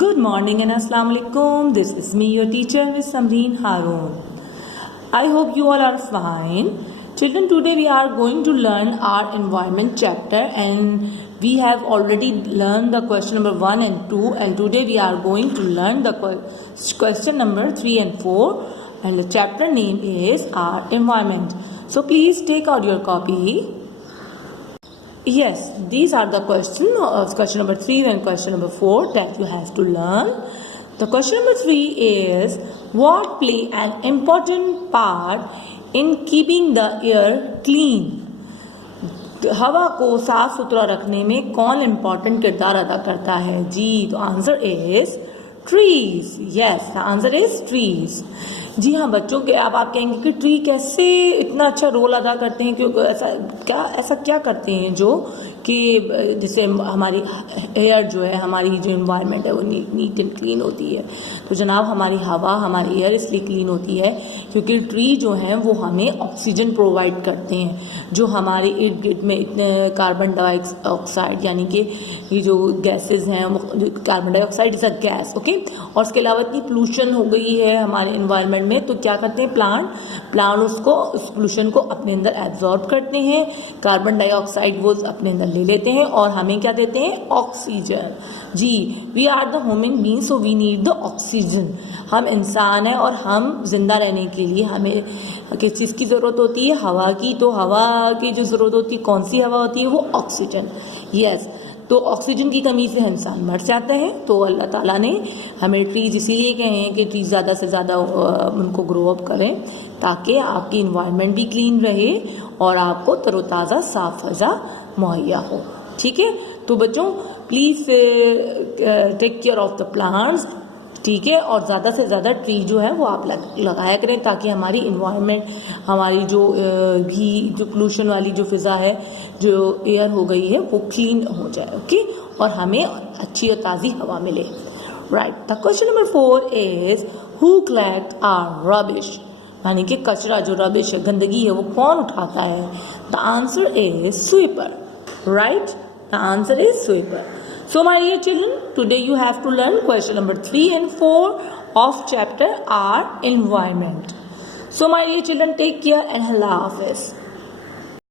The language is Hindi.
Good morning and Assalamu alaikum. This is me, your teacher, Mrs.Samreen Haroon. I hope you all are fine. Children, today we are going to learn our environment chapter, and we have already learned the question number 1 and 2, and today we are going to learn the question number 3 and 4, and the chapter name is our environment. So please take out your copy. Yes, these are the question number 3 and question number 4 that you have to learn. The question number 3 is, what play an important part in keeping the air clean? हवा को साफ सुथरा रखने में कौन इम्पोर्टेंट किरदार अदा करता है? जी, तो answer is trees. Yes, the answer is trees. जी हाँ बच्चों के, अब आप कहेंगे कि ट्री कैसे इतना अच्छा रोल अदा करते हैं, क्योंकि ऐसा क्या करते हैं जो कि जैसे हमारी एयर जो है, हमारी जो इन्वायरमेंट है वो नीट एंड क्लीन होती है. तो जनाब, हमारी हवा, हमारी एयर इसलिए क्लीन होती है क्योंकि ट्री जो हैं वो हमें ऑक्सीजन प्रोवाइड करते हैं, जो हमारे इर्द गिर्द में इतने कार्बन डाइऑक्साइड यानी कि ये जो गैसेज हैं, carbon dioxide is a gas, okay. और उसके अलावा इतनी पोल्यूशन हो गई है हमारे इन्वायरमेंट में, तो क्या करते हैं प्लांट उसको, उस पोल्यूशन को अपने अंदर एब्जॉर्ब करते हैं, कार्बन डाइऑक्साइड वो अपने अंदर ले लेते हैं और हमें क्या देते हैं? ऑक्सीजन. जी, we are the human being, so we need the oxygen. हम इंसान हैं और हम जिंदा रहने के लिए हमें किस चीज़ की ज़रूरत होती है? हवा की. तो हवा की जो ज़रूरत होती है, कौन सी हवा होती है? वो ऑक्सीजन. यस, तो ऑक्सीजन की कमी से इंसान मर जाते हैं. तो अल्लाह ताला ने हमें ट्रीज इसीलिए कहे हैं कि ट्रीज ज़्यादा से ज़्यादा उनको ग्रो अप करें, ताकि आपकी इन्वायरमेंट भी क्लीन रहे और आपको तरोताज़ा साफ फ़ज़ा मुहैया हो. ठीक है, तो बच्चों please take care of the plants. ठीक है, और ज़्यादा से ज़्यादा ट्री जो है वो आप लगाया करें, ताकि हमारी इन्वायरमेंट, हमारी जो पोल्यूशन वाली जो फ़िज़ा है, जो एयर हो गई है, वो क्लीन हो जाए. ओके, और हमें अच्छी और ताज़ी हवा मिले. Right. The question number 4 is, who collect our rubbish? यानी कि कचरा, जो रबिश है, गंदगी है, वो कौन उठाता है? The answer is sweeper. Right, the answer is sweeper. So my dear children, today you have to learn question number 3 and 4 of chapter our environment. So my dear children, take care and Allah Hafiz.